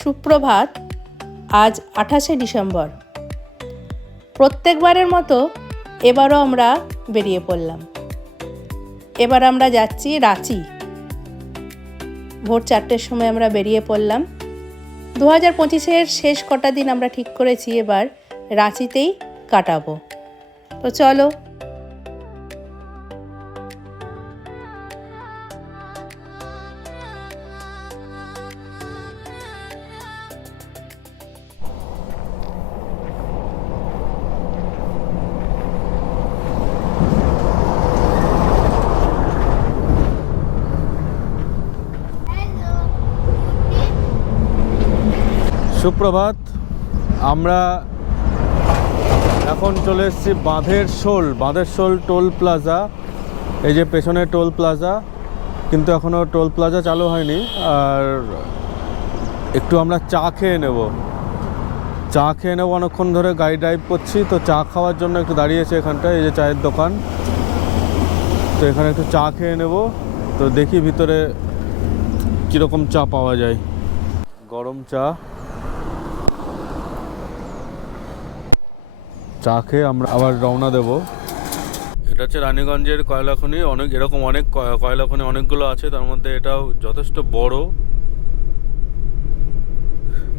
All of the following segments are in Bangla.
সুপ্রভাত। আজ 28শে ডিসেম্বর। প্রত্যেকবারের মতো এবারও আমরা বেরিয়ে পড়লাম। এবার আমরা যাচ্ছি রাঁচি। ভোর 4টের সময় আমরা বেরিয়ে পড়লাম। 2025-এর শেষ কটা দিন আমরা ঠিক করেছি এবার রাঁচিতেই কাটাবো। তো চলো। সুপ্রভাত। আমরা এখন চলে এসেছি বাঁধের শোল টোল প্লাজা। এই যে পেছনে টোল প্লাজা, কিন্তু এখনও টোল প্লাজা চালু হয়নি। আর একটু আমরা চা খেয়ে নেব। অনেকক্ষণ ধরে গাড়ি ড্রাইভ করছি, তো চা খাওয়ার জন্য একটু দাঁড়িয়েছে এখানটায়। এই যে চায়ের দোকান, তো এখানে একটু চা খেয়ে নেব। তো দেখি ভিতরে কীরকম চা পাওয়া যায়। গরম চা খেয়ে আমরা আবার রওনা দেব। এটা হচ্ছে রানীগঞ্জের কয়লা খনি। এরকম অনেক কয়লা খনি অনেকগুলো আছে, তার মধ্যে এটাও যথেষ্ট বড়।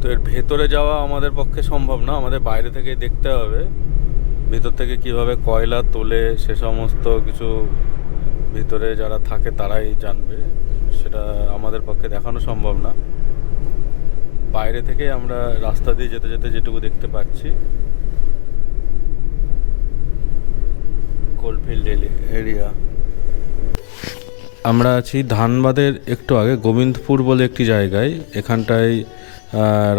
তো এর ভেতরে যাওয়া আমাদের পক্ষে সম্ভব না, আমাদের বাইরে থেকেই দেখতে হবে ভিতর থেকে কিভাবে কয়লা তোলে। সে সমস্ত কিছু ভিতরে যারা থাকে তারাই জানবে, সেটা আমাদের পক্ষে দেখানো সম্ভব না। বাইরে থেকে আমরা রাস্তা দিয়ে যেতে যেতে যেটুকু দেখতে পাচ্ছি, কোলফিল্ড এরিয়া। আমরা আছি ধানবাদের একটু আগে গোবিন্দপুর বলে একটি জায়গায়। এখানটায়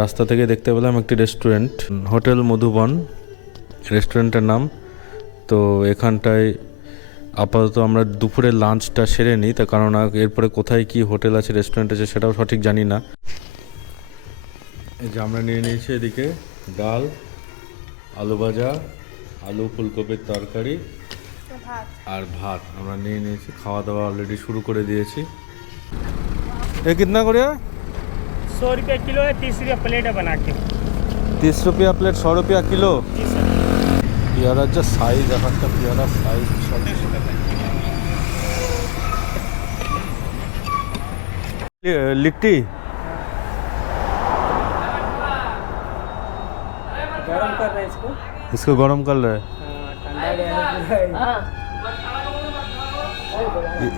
রাস্তা থেকে দেখতে পেলাম একটি রেস্টুরেন্ট, হোটেল মধুবন রেস্টুরেন্টের নাম। তো এখানটায় আপাতত আমরা দুপুরের লাঞ্চটা সেরে নিই, তার কারণ এরপরে কোথায় কি হোটেল আছে, রেস্টুরেন্ট আছে, সেটাও সঠিক জানি না। এই যে আমরা নিয়ে নিয়েছি এদিকে ডাল, আলু ভাজা, আলু ফুলকপির তরকারি আর ভাত আমরা নিয়ে নিয়েছি। খাওয়া দাওয়া অলরেডি শুরু করে দিয়েছি। এ কিतना করে? 100 रुपया किलो है, 30 रुपया प्लेट है बना के। 30 रुपया प्लेट, 100 रुपया किलो। পেয়ারার যা সাইজ, একটা পেয়ারার সাইজ लिट्टी गरम कर रहे हैं इसको गरम कर रहे हैं।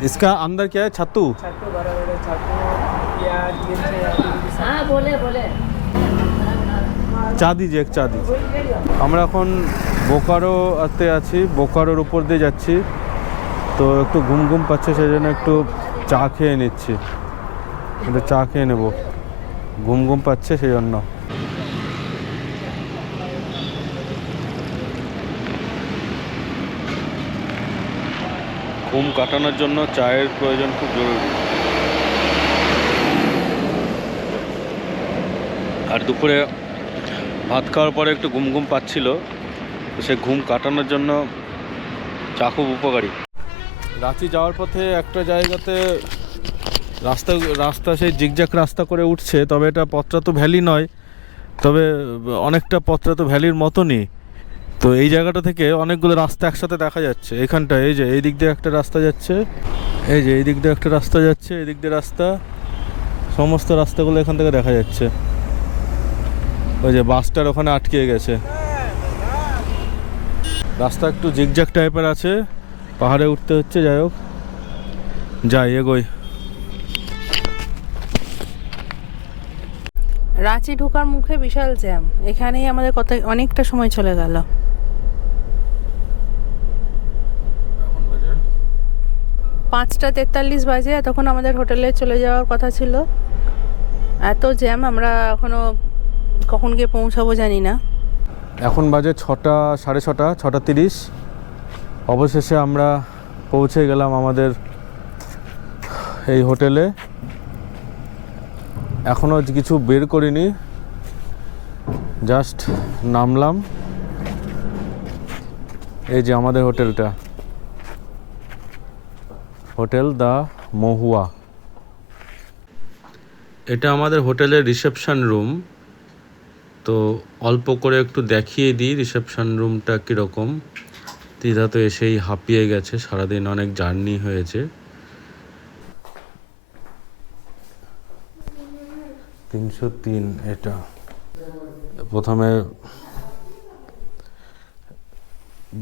इसका अंदर क्या है? छत्तू হ্যাঁ, বলে চা দিজি, এক চা দিজি। আমরা এখন বোকারোতে আছি, বোকারোর উপর দিয়ে যাচ্ছি। তো একটু ঘুম পাচ্ছে, সেই জন্য একটু চা খেয়ে নিচ্ছি। চা খেয়ে নেব, ঘুম পাচ্ছে সেই জন্য। ঘুম কাটানোর জন্য চায়ের প্রয়োজন খুব জরুরি। আর দুপুরে ভাত খাওয়ার পরে একটু ঘুম পাচ্ছিল, সে ঘুম কাটানোর জন্য চা খুব উপকারী। রাঁচি যাওয়ার পথে একটা জায়গাতে রাস্তা সেই জিগজ্যাগ রাস্তা করে উঠছে, তবে এটা পত্রাতু ভ্যালি নয়, তবে অনেকটা পত্রাতু ভ্যালির মতনই। তো এই জায়গাটা থেকে অনেকগুলো রাস্তা একসাথে দেখা যাচ্ছে। এখানটা এই যে এই দিক দিয়ে একটা রাস্তা যাচ্ছে, এই যে এই দিক দিয়ে একটা রাস্তা যাচ্ছে, এই দিক দিয়ে রাস্তা, সমস্ত রাস্তাগুলো এখান থেকে দেখা যাচ্ছে। ওই যে বাসটার ওখানে আটকে গেছে। রাস্তা একটু জিগজ্যাগ টাইপের আছে, পাহাড়ে উঠতে হচ্ছে। যাই হোক, যাই এগোই। রাঁচি ঢোকার মুখে বিশাল জ্যাম। এখানেই আমাদের অনেকটা সময় চলে গেল। 5:43 বাজে। তখন আমাদের হোটেলে চলে যাওয়ার কথা ছিল। এত জ্যাম, আমরা এখনো কখন গিয়ে পৌঁছাবো জানি না। এখন বাজে 6টা, সাড়ে 6টা, 6:30। অবশেষে আমরা পৌঁছে গেলাম আমাদের এই হোটেলে। এখনও কিছু বের করিনি, জাস্ট নামলাম। এই যে আমাদের হোটেলটা, হোটেল দ্য মহুয়া। এটা আমাদের হোটেলের রিসেপশন রুম। তো অল্প করে একটু দেখিয়ে দিই রিসেপশন রুমটা কীরকম। দিদা তো এসেই হাঁপিয়ে গেছে, সারাদিন অনেক জার্নি হয়েছে। 303 এটা। প্রথমে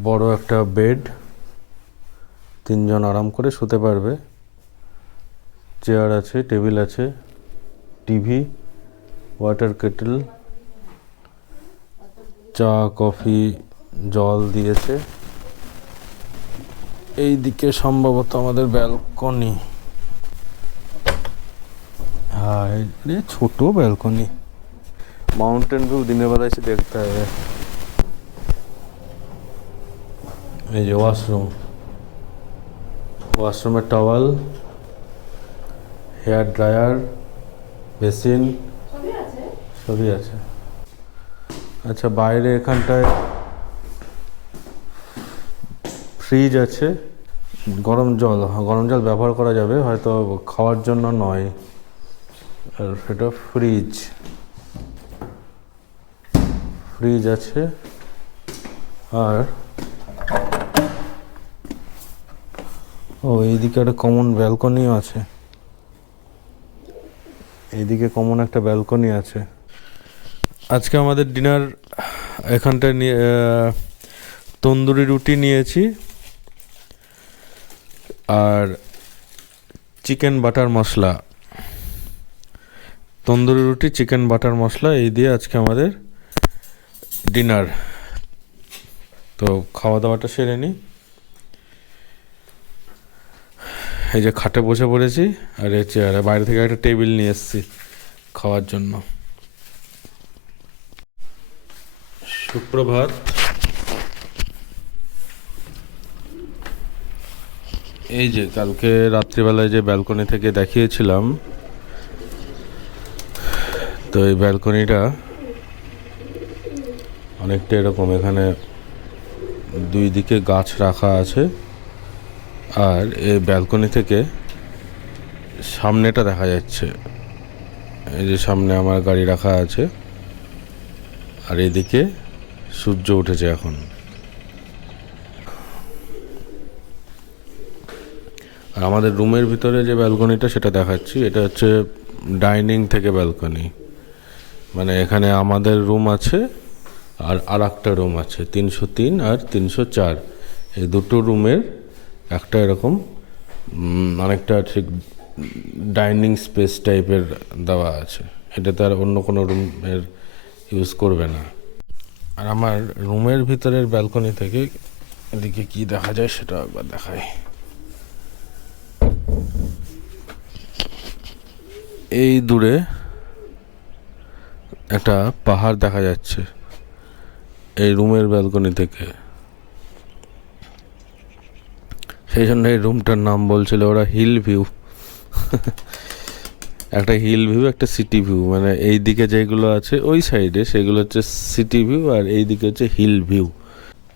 বড় একটা বেড, 3 জন আরাম করে শুতে পারবে। চেয়ার আছে, টেবিল আছে, টিভি, ওয়াটার কেটেল, চা কফি জল দিয়েছে। এই দিকে সম্ভবত আমাদের ব্যালকনি। হ্যাঁ, ছোট ব্যালকনি। মাউন্টেন ভিউ দিনের বেলা এসে দেখতে হবে। এই যে ওয়াশরুম, ওয়াশরুমের টাওয়াল, হেয়ার ড্রায়ার, বেসিন সবই আছে। আচ্ছা, বাইরে এখানটায় ফ্রিজ আছে, গরম জল ব্যবহার করা যাবে, হয়তো খাওয়ার জন্য নয়। আর সেটা ফ্রিজ আছে। আর এইদিকে একটা কমন ব্যালকনিও আছে। এইদিকে কমন একটা ব্যালকনি আছে। আজকে আমাদের ডিনার এখানটায় তন্দুরি রুটি নিয়েছি আর চিকেন বাটার মশলা। তন্দুরি রুটি, চিকেন বাটার মশলা, এই দিয়ে আজকে আমাদের ডিনার। তো খাওয়া দাওয়াটা সেরে নিই। এই যে খাটে বসে পড়েছি, আর এই চেয়ারে বাইরে থেকে একটা টেবিল নিয়ে এসেছি খাওয়ার জন্য। সুপ্রভাত। এই যে কালকে রাত্রিবেলায় যে ব্যালকনি থেকে দেখিয়েছিলাম, তো এই ব্যালকনিটা অনেকটা এরকম। এখানে দুই দিকে গাছ রাখা আছে, আর এই ব্যালকনি থেকে সামনেটা দেখা যাচ্ছে। এই যে সামনে আমার গাড়ি রাখা আছে, আর এদিকে সূর্য উঠেছে এখন। আর আমাদের রুমের ভিতরে যে ব্যালকনিটা সেটা দেখাচ্ছি। এটা হচ্ছে ডাইনিং থেকে ব্যালকনি। মানে এখানে আমাদের রুম আছে আর একটা রুম আছে, 303 আর 304। এই দুটো রুমের একটা এরকম অনেকটা ঠিক ডাইনিং স্পেস টাইপের দেওয়া আছে। এটাতে আর অন্য কোনো রুমের ইউজ করবে না। আর আমার রুমের ভিতরের ব্যালকনি থেকে এদিকে কি দেখা যায় সেটা একবার দেখাই। এই দূরে একটা পাহাড় দেখা যাচ্ছে এই রুমের ব্যালকনি থেকে। সেই জন্য এই রুমটার নাম বলছিল ওরা হিল ভিউ। একটা হিল ভিউ, একটা সিটি ভিউ। মানে এই দিকে যেগুলো আছে ওই সাইডে সেগুলো হচ্ছে সিটি ভিউ, আর এই দিকে হচ্ছে হিল ভিউ।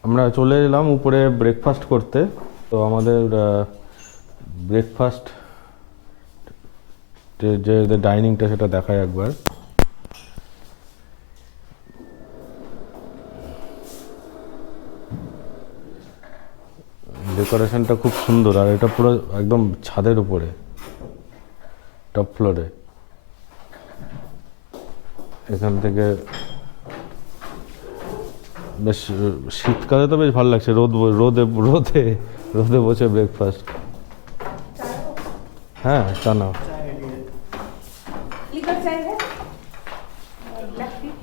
আমরা চলে এলাম উপরে ব্রেকফাস্ট করতে। তো আমাদের ব্রেকফাস্ট যে ডাইনিংটা সেটা দেখায় একবার। ডেকোরেশনটা খুব সুন্দর, আর এটা পুরো একদম ছাদের উপরে, টপ ফ্লোরে। এখান থেকে বেশ শীতকালে তো বেশ ভালো লাগছে, রোদে রোদে রোদে বসে ব্রেকফাস্ট। হ্যাঁ, চা নাও।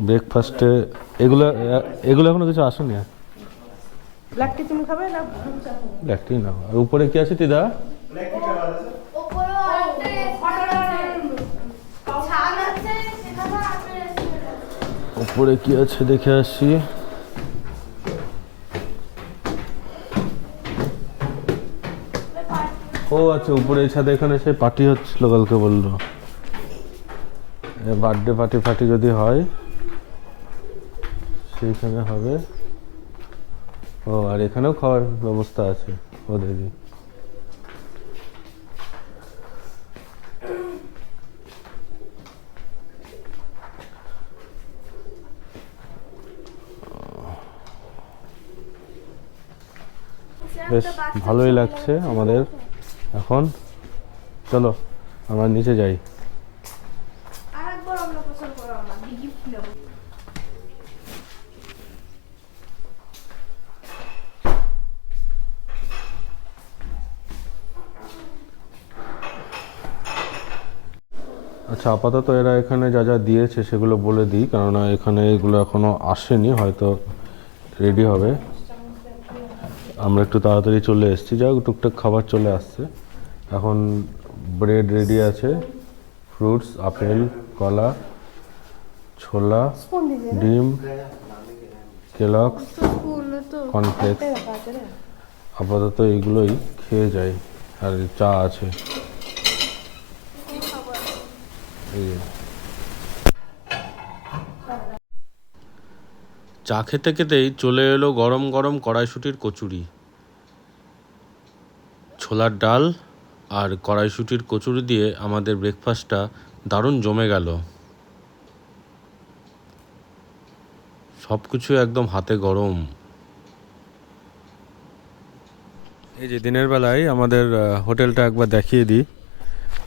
ব্রেকফাস্টে এগুলো এখনো কিছু আসেনি। ব্ল্যাক টি তুমি খাবে না? ব্ল্যাক টি নাও। আর উপরে কি আছে দিদা? উপরে কি আছে দেখে আসি। ও আচ্ছা, উপরে ছাদে এখানে সে পার্টি হচ্ছিল কালকে বললো। বার্থডে পার্টি যদি হয় সেইখানে হবে। ও আর এখানেও খাওয়ার ব্যবস্থা আছে ওদেরই। বেশ ভালোই লাগছে আমাদের এখন। চলো আমরা নিচে যাই। আচ্ছা, আপাতত এরা এখানে যা যা দিয়েছে সেগুলো বলে দিই, কেননা এখানে এগুলো এখনো আসেনি, হয়তো রেডি হবে। আমরা একটু তাড়াতাড়ি চলে এসেছি, যা টুকটাক খাবার চলে আসছে এখন। ব্রেড রেডি আছে, ফ্রুটস, আপেল, কলা, ছোলা, ডিম, কেলগস, কর্নফ্লেক্স। আপাতত এইগুলোই খেয়ে যাই। আর চা আছে। চা খেতে খেতেই চলে এলো গরম গরম কড়াইশুঁটির কচুরি। ছোলার ডাল আর কড়াইশুঁটির কচুরি দিয়ে আমাদের ব্রেকফাস্টটা দারুণ জমে গেল। সব কিছু একদম হাতে গরম। এই যে দিনের বেলায় আমাদের হোটেলটা একবার দেখিয়ে দিই।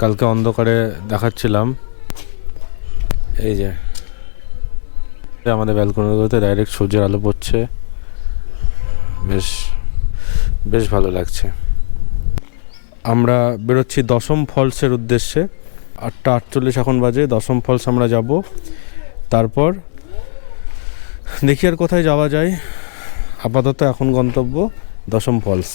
কালকে অন্ধকারে দেখাচ্ছিলাম। এই যে আমাদের ব্যালকনিগুলোতে ডাইরেক্ট সূর্যের আলো পড়ছে, বেশ বেশ ভালো লাগছে। আমরা বেরোচ্ছি দশম ফলসের উদ্দেশ্যে। 8:48 এখন বাজে। দশম ফলস আমরা যাব, তারপর দেখি আর কোথায় যাওয়া যায়। আপাতত এখন গন্তব্য দশম ফলস।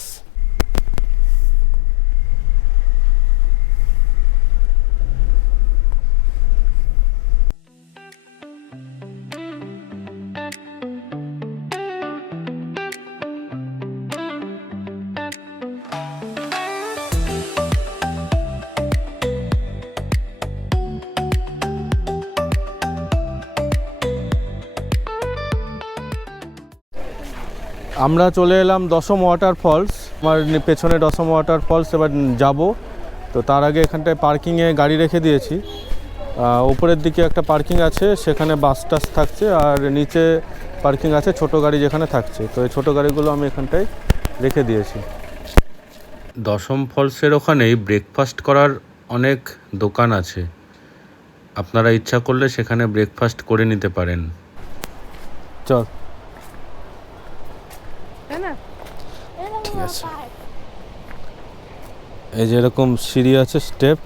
আমরা চলে এলাম দশম ওয়াটার ফলস। আমার পেছনে দশম ওয়াটার ফলস এবার যাব। তো তার আগে এখানটায় পার্কিংয়ে গাড়ি রেখে দিয়েছি। উপরের দিকে একটা পার্কিং আছে, সেখানে বাস টাস থাকছে, আর নিচে পার্কিং আছে ছোট গাড়ি যেখানে থাকছে। তো এই ছোটো গাড়িগুলো আমি এখানটায় রেখে দিয়েছি। দশম ফলসের ওখানেই ব্রেকফাস্ট করার অনেক দোকান আছে, আপনারা ইচ্ছা করলে সেখানে ব্রেকফাস্ট করে নিতে পারেন। চল, ঠিক আছে। এই যে এরকম সিঁড়ি আছে, স্টেপ,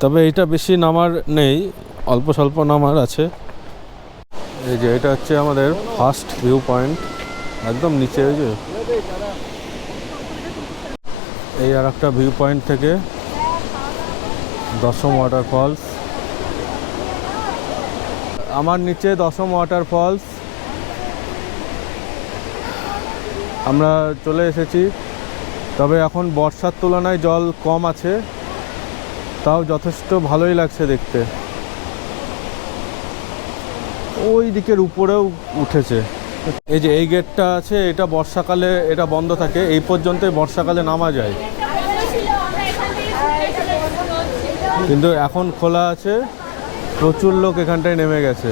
তবে এটা বেশি নামার নেই, অল্প স্বল্প নামার আছে। এই যে এটা হচ্ছে আমাদের ফার্স্ট ভিউ পয়েন্ট, একদম নিচে। ওই যে এই আর একটা ভিউ পয়েন্ট থেকে দশম ওয়াটার ফলস। আমার নিচে দশম ওয়াটার ফলস। আমরা চলে এসেছি, তবে এখন বর্ষার তুলনায় জল কম আছে, তাও যথেষ্ট ভালোই লাগছে দেখতে। ওই দিকের উপরেও উঠেছে। এই যে এই গেটটা আছে, এটা বর্ষাকালে এটা বন্ধ থাকে, এই পর্যন্তই বর্ষাকালে নামা যায়, কিন্তু এখন খোলা আছে। প্রচুর লোক এখানটায় নেমে গেছে,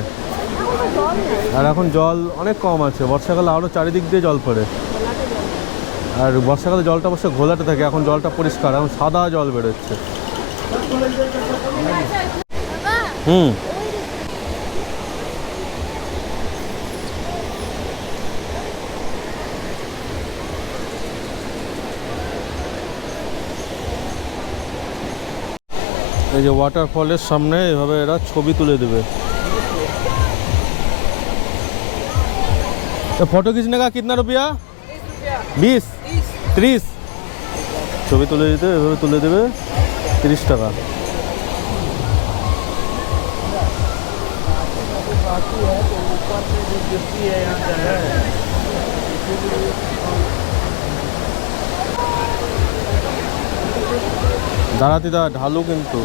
আর এখন জল অনেক কম আছে। বর্ষাকালে আরও চারিদিক দিয়ে জল পড়ে, আর বর্ষাকালে জলটা অবশ্য ঘোলাটে থাকে। এখন জলটা পরিষ্কার, এখন সাদা জল বেরোচ্ছে। এই যে ওয়াটারফলের সামনে এভাবে এরা ছবি তুলে দেবে। फोटो खींचने का कितना रुपया? 20, 30। ছবি তুলে দিতে এভাবে তুলে দেবে 30 টাকা। দাঁড়াতে দা, ঢালু কিন্তু।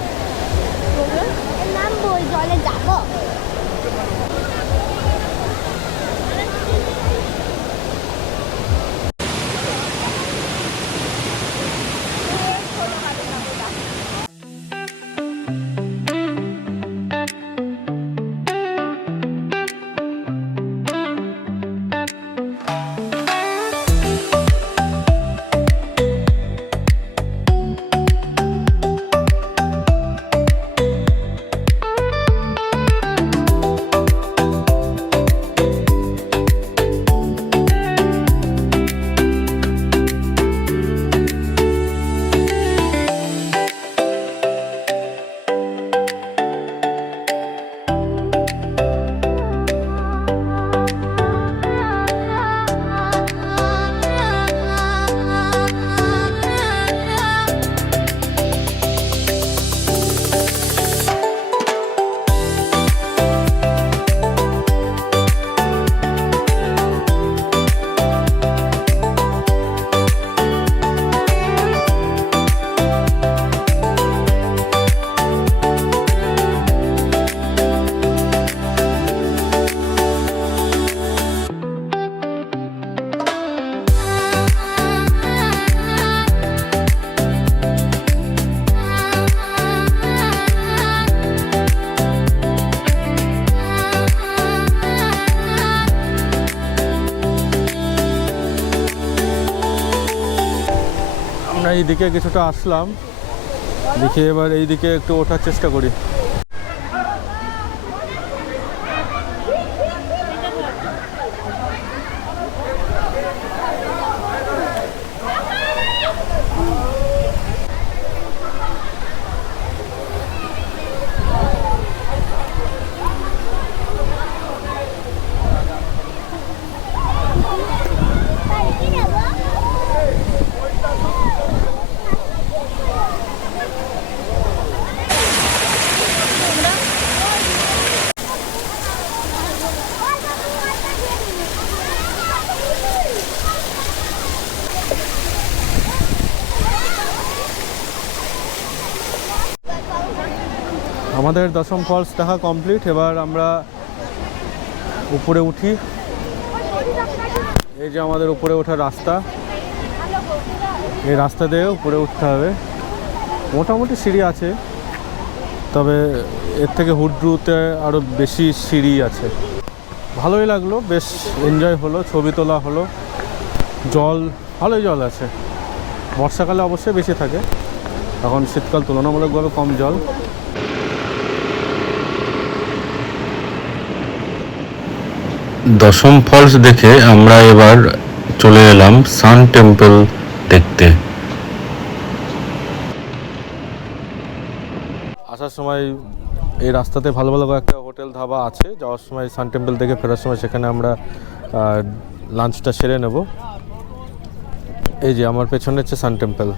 এইদিকে কিছুটা আসলাম, দেখি এবার এইদিকে একটু ওঠার চেষ্টা করি। আমাদের দশম ফলস দেখা কমপ্লিট। এবার আমরা উপরে উঠি। এই যে আমাদের উপরে ওঠার রাস্তা, এই রাস্তা দিয়ে উপরে উঠতে হবে। মোটামুটি সিঁড়ি আছে, তবে এর থেকে হুড্রুতে আরও বেশি সিঁড়ি আছে। ভালোই লাগলো, বেশ এনজয় হলো, ছবি তোলা হলো। জল ভালোই জল আছে, বর্ষাকালে অবশ্যই বেশি থাকে, এখন শীতকাল তুলনামূলকভাবে কম জল। দশম ফলস দেখে আমরা এবার চলে এলাম সান টেম্পল দেখতে। আসার সময় এই রাস্তাতে ভালো ভালো কয়েকটা হোটেল ধাবা আছে, যাওয়ার সময় সান টেম্পল থেকে ফেরার সময় সেখানে আমরা লাঞ্চটা সেরে নেব। এই যে আমার পেছনে হচ্ছে সান টেম্পল।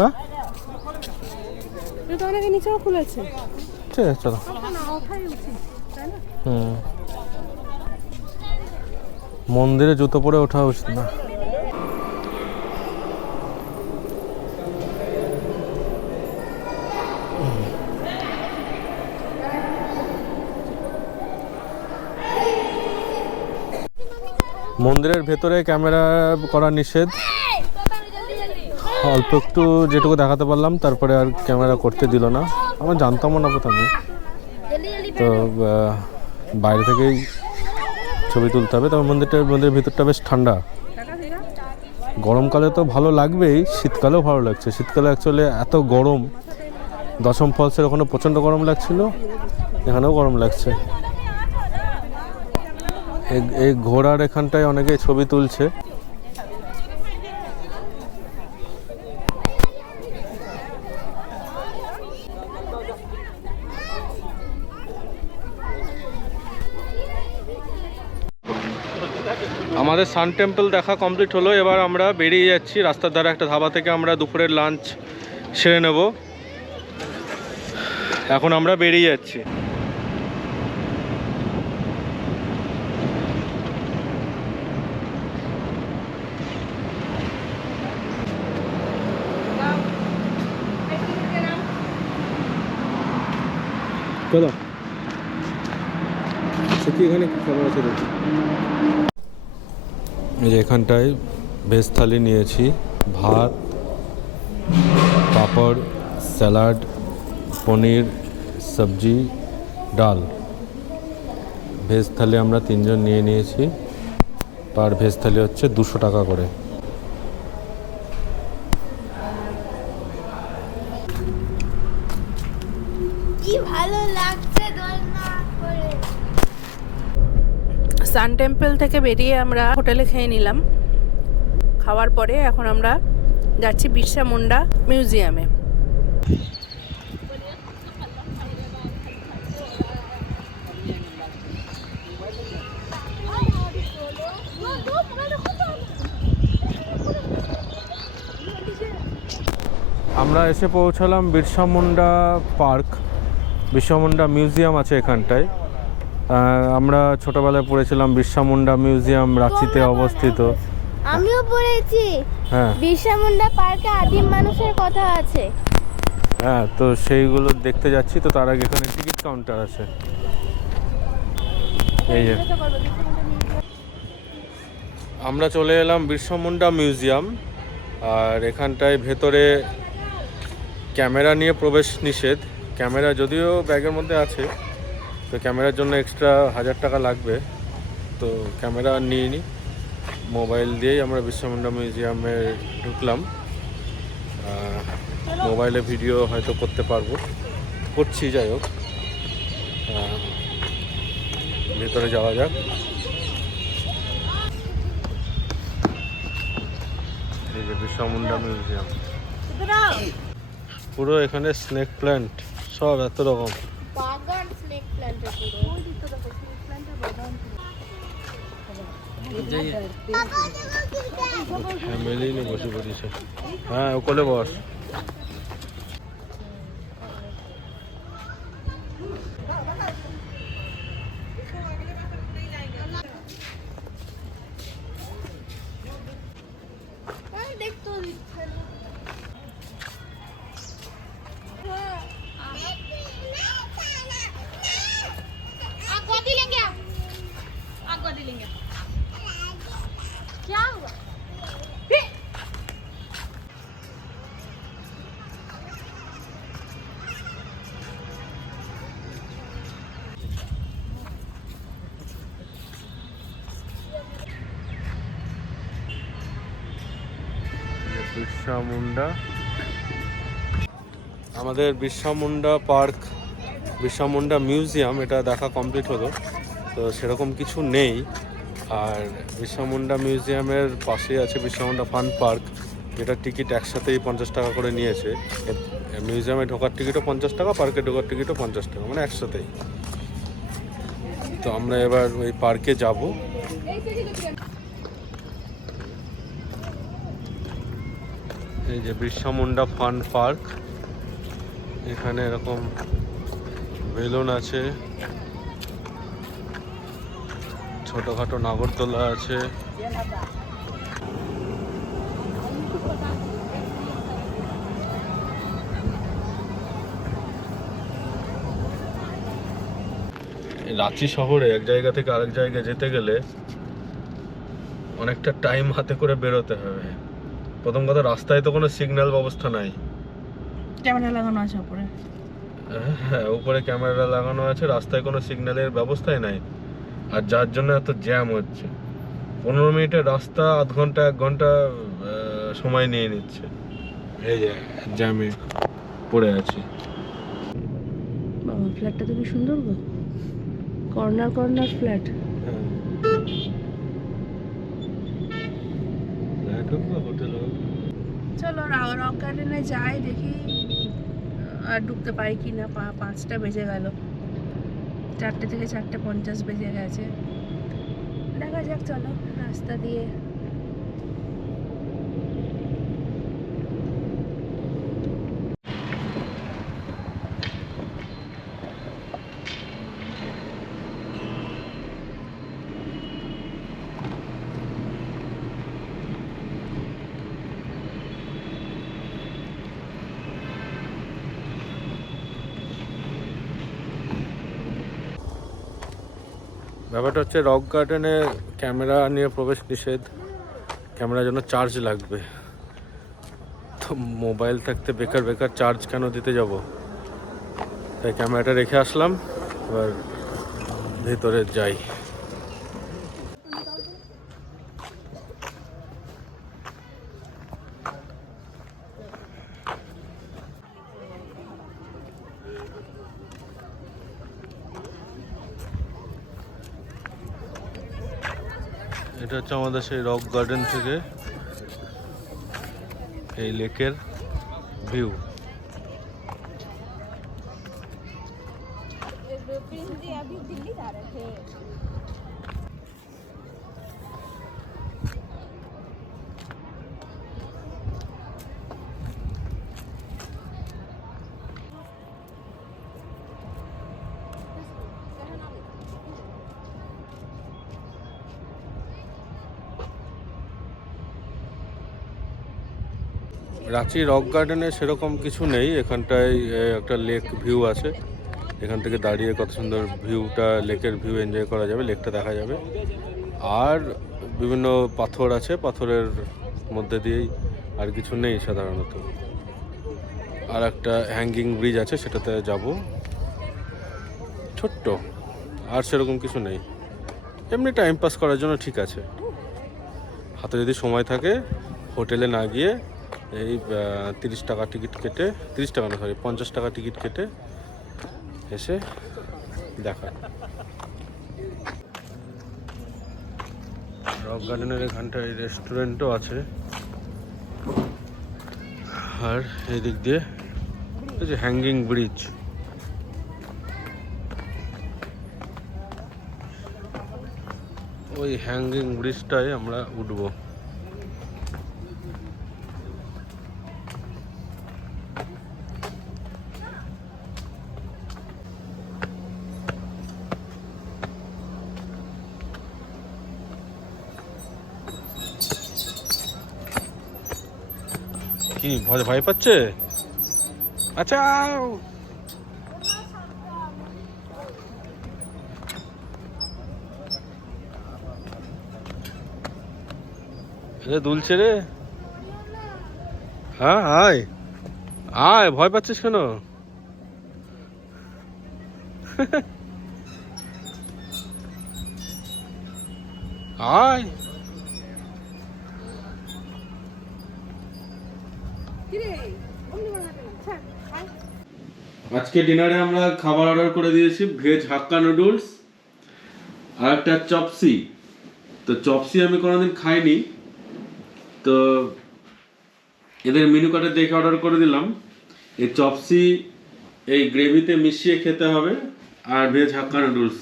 হ্যাঁ ঠিক আছে, চলো। মন্দিরে জুতো পরে ওঠা উচিত না। মন্দিরের ভেতরে ক্যামেরা করা নিষেধ, অল্প একটু যেটুকু দেখাতে পারলাম, তারপরে আর ক্যামেরা করতে দিল না। আমার জানতামও না প্রথমে, তো বাইরে থেকেই ছবি তুলতে হবে। তবে মন্দিরের ভিতরটা বেশ ঠান্ডা। গরমকালে তো ভালো লাগবেই, শীতকালেও ভালো লাগছে। শীতকালে অ্যাকচুয়ালি এত গরম, দশম ফলসের ওখানে প্রচণ্ড গরম লাগছিল, এখানেও গরম লাগছে। এই ঘোড়ার এখানটায় অনেকেই ছবি তুলছে। আমাদের সান টেম্পল দেখা কমপ্লিট হলো। এবার আমরা বেরিয়ে যাচ্ছি। রাস্তার ধারে একটা ধাবা থেকে আমরা দুপুরের লাঞ্চ সেরে নেব। এখন আমরা বেরিয়ে যাচ্ছি। চলো, এখানে কি খাবার আছে দেখি। এই যে এখানটায় ভেজ থালি নিয়েছি, ভাত, পাঁপড়, স্যালাড, পনির, সবজি, ডাল। ভেজ থালি আমরা 3 জন নিয়ে নিয়েছি। পার ভেজ থালি হচ্ছে 200 টাকা করে। কি ভালো লাগছে দোলনা করে। সান টেম্পল থেকে বেরিয়ে আমরা হোটেলে খেয়ে নিলাম। খাওয়ার পরে এখন আমরা যাচ্ছি বিরসা মুন্ডা মিউজিয়ামে। আমরা এসে পৌঁছালাম বিরসা মুন্ডা পার্ক। বিরসা মুন্ডা মিউজিয়াম আছে এখানটায়। আমরা ছোটবেলায় পড়েছিলাম বিরসা মুন্ডা মিউজিয়াম রাঁচিতে অবস্থিত। আমিও পড়েছি। হ্যাঁ, বিরসা মুন্ডা পার্কে আদিম মানুষের কথা আছে। হ্যাঁ, তো সেইগুলো দেখতে যাচ্ছি। তো তার আগে এখানে টিকিট কাউন্টার আছে। এই যে আমরা চলে এলাম বিরসা মুন্ডা মিউজিয়াম। আর এখানটায় ভেতরে ক্যামেরা নিয়ে প্রবেশ নিষেধ। ক্যামেরা যদিও ব্যাগের মধ্যে আছে, তো ক্যামেরার জন্য এক্সট্রা 1000 টাকা লাগবে, তো ক্যামেরা আর নিইনি, মোবাইল দিয়েই আমরা বিরসা মুন্ডা মিউজিয়ামে ঢুকলাম। মোবাইলে ভিডিও হয়তো করতে পারবো, করছি, যাই হোক। ভেতরে যাওয়া যাক। এই যে বিরসা মুন্ডা মিউজিয়াম, পুরো এখানে স্নেক প্ল্যান্ট সব এত রকম। বাগান স্নেক প্ল্যান্টের ফ্যামিলি নিয়ে বসে পড়েছে। হ্যাঁ, ওকলে বস। দেখতো क्या हुआ? বিরসা মুন্ডা, আমাদের বিরসা মুন্ডা পার্ক, বিরসা মুন্ডা মিউজিয়াম এটা দেখা কমপ্লিট হলো। তো সেরকম কিছু নেই। আর বিরসা মুন্ডা মিউজিয়ামের পাশেই আছে বিরসা মুন্ডা ফান পার্ক, যেটা টিকিট একসাথেই 50 টাকা করে নিয়েছে। মিউজিয়ামে ঢোকার টিকিটও 50 টাকা, পার্কে ঢোকার টিকিটও 50 টাকা, মানে একসাথেই। তো আমরা এবার ওই পার্কে যাব। এই যে বিরসা মুন্ডা ফান পার্ক, এখানে এরকম বেলুন আছে, ছোটখাটো নাগরদোলা আছে। রাঁচি শহরে এক জায়গা থেকে আরেক জায়গায় যেতে গেলে অনেকটা টাইম হাতে করে বেরোতে হবে। প্রথম কথা, রাস্তায় তো কোনো সিগন্যাল ব্যবস্থা নাই। ক্যামেরা লাগানো আছে উপরে। হ্যাঁ, উপরে ক্যামেরা লাগানো আছে, রাস্তায় কোনো সিগন্যালের ব্যবস্থাই নাই। আর যার জন্য এত জ্যাম হচ্ছে। 15 মিনিটের রাস্তা আধ ঘন্টা 1 ঘন্টা সময় নিয়ে নিচ্ছে। এই যে জ্যামে পড়ে আছি। বাবা, ফ্ল্যাটটা তো কি সুন্দর গো, কর্নার কর্নার ফ্ল্যাট। চলো রক গার্ডেনে যাই, দেখি আর ঢুকতে পারি কি না। 5টা বেজে গেল, 4টে থেকে 4:50 বেজে গেছে। দেখা যাক, চলো রাস্তা দিয়ে। ব্যাপারটা হচ্ছে, রক গার্ডেনে ক্যামেরা নিয়ে প্রবেশ নিষেধ, ক্যামেরার জন্য চার্জ লাগবে। তো মোবাইল থাকতে বেকার বেকার চার্জ কেন দিতে যাব, তাই ক্যামেরাটা রেখে আসলাম। এবার ভেতরে যাই। এটা হচ্ছে আমাদের সেই রক গার্ডেন থেকে এই লেকের ভিউ। রাঁচি রক গার্ডেনে সেরকম কিছু নেই। এখানটায় একটা লেক ভিউ আছে, এখান থেকে দাঁড়িয়ে কত সুন্দর ভিউটা, লেকের ভিউ এনজয় করা যাবে, লেকটা দেখা যাবে। আর বিভিন্ন পাথর আছে, পাথরের মধ্যে দিয়েই, আর কিছু নেই সাধারণত। আর একটা হ্যাঙ্গিং ব্রিজ আছে, সেটাতে যাব। ছোট্ট, আর সেরকম কিছু নেই, এমনি টাইম পাস করার জন্য ঠিক আছে। হাতে যদি সময় থাকে হোটেলে না গিয়ে এই 30 টাকা টিকিট কেটে, 30 টাকা না সরি 50 টাকা টিকিট কেটে এসে দেখা। রক গার্ডেনের এখানটায় রেস্টুরেন্টও আছে, আর এই দিক দিয়ে এই যে হ্যাঙ্গিং ব্রিজ, ওই হ্যাঙ্গিং ব্রিজটায় আমরা উঠবো। কি ভয় ভয় পাচ্ছে? আচ্ছা দুলছে রে। হ্যাঁ আয় আয়, ভয় পাচ্ছিস কেন? আয়। আজকে ডিনারে আমরা খাবার অর্ডার করে দিয়েছি, ভেজ হাক্কা নুডলস আর একটা চপসি। তো চপসি আমি কোনোদিন খাইনি, তো এদের মেনু কার্ডে দেখে অর্ডার করে দিলাম। এই চপসি এই গ্রেভিতে মিশিয়ে খেতে হবে, আর ভেজ হাক্কা নুডলস।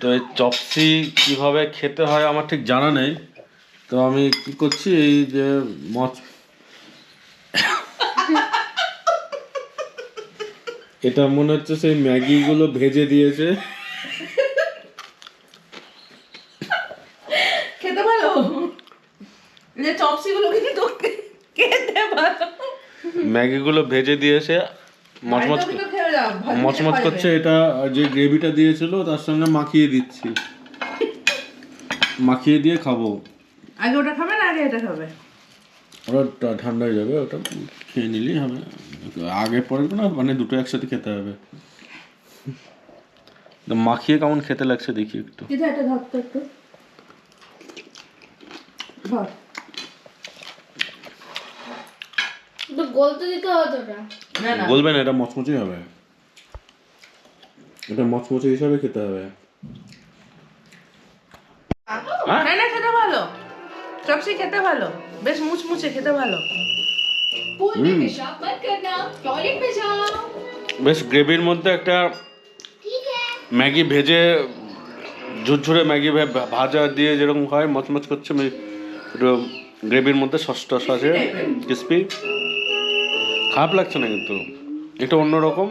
তো এই চপসি কিভাবে খেতে হয় আমার ঠিক জানা নেই, তো আমি কি করছি, এই যে এটা মনে হচ্ছে সেই ম্যাগিগুলো ভেজে দিয়েছে। খেতে ভালো, যে চপসিগুলো কিন্তু খেতে ভালো। ম্যাগিগুলো ভেজে দিয়েছে, মচমচ মচমচ করছে। এটা যে গ্রেভিটা দিয়েছিল তার সঙ্গে মাখিয়ে দিচ্ছি, মাখিয়ে দিয়ে খাবো। আগে ওটা খাবে না আগে এটা খাবে? ওটা ঠান্ডা হয়ে যাবে, ওটা খেয়ে নিলেই হবে, আগে পরে না, মানে দুটো একসাথে খেতে হবে। মাখিয়ে কেমন খেতে লাগছে দেখি একটু। এটা এটা ধর তো একটু ধর। তো গলতে দিতে হতো না। না না বলবে না, এটা মচমচে হবে, এটা মচমচে হিসাবে খেতে হবে। না না খেতে ভালো, চপসি খেতে ভালো, বেশ মুচমুচে খেতে ভালো। पूल में पेशाब मत करना, टॉयलेट में जाओ। বেশ গ্রেভির মধ্যে একটা ठीक है। ম্যাগি ভেজে, ঝুরঝুরে ম্যাগি ভাজা দিয়ে যেরকম হয় মচমচ করছে, একটু গ্রেভির মধ্যে সস টস আছে, ক্রিসপি। খারাপ লাগছে না কিন্তু, এটা অন্যরকম,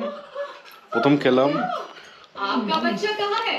প্রথম খেলাম। आपका बच्चा कहाँ है?